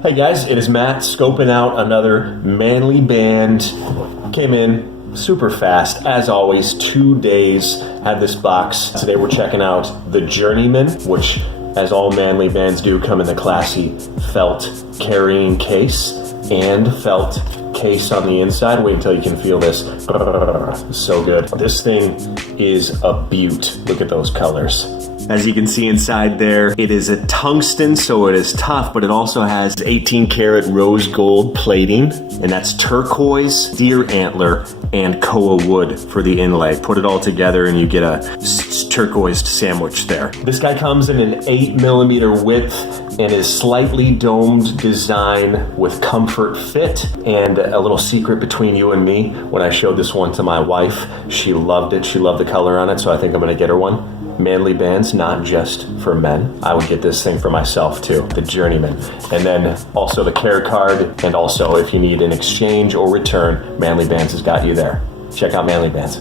Hey guys, it is Matt scoping out another manly band. Came in super fast, as always, 2 days had this box. Today we're checking out the Journeymen, which, as all manly bands do, come in the classy felt carrying case and felt case on the inside. Wait until you can feel this. So good. This thing is a beaut. Look at those colors. As you can see inside there, it is a tungsten, so it is tough, but it also has 18 karat rose gold plating, and that's turquoise, deer antler, and Koa wood for the inlay. Put it all together and you get a turquoise sandwich there. This guy comes in an 8mm width and is slightly domed design with comfort fit. And a little secret between you and me, when I showed this one to my wife, she loved it. She loved the color on it, so I think I'm gonna get her one. Manly bands, not just for men. I would get this thing for myself too, the Journeyman. And then also the care card, and also if you need an exchange or return, Manly Bands has got you there. Check out Manly Bands.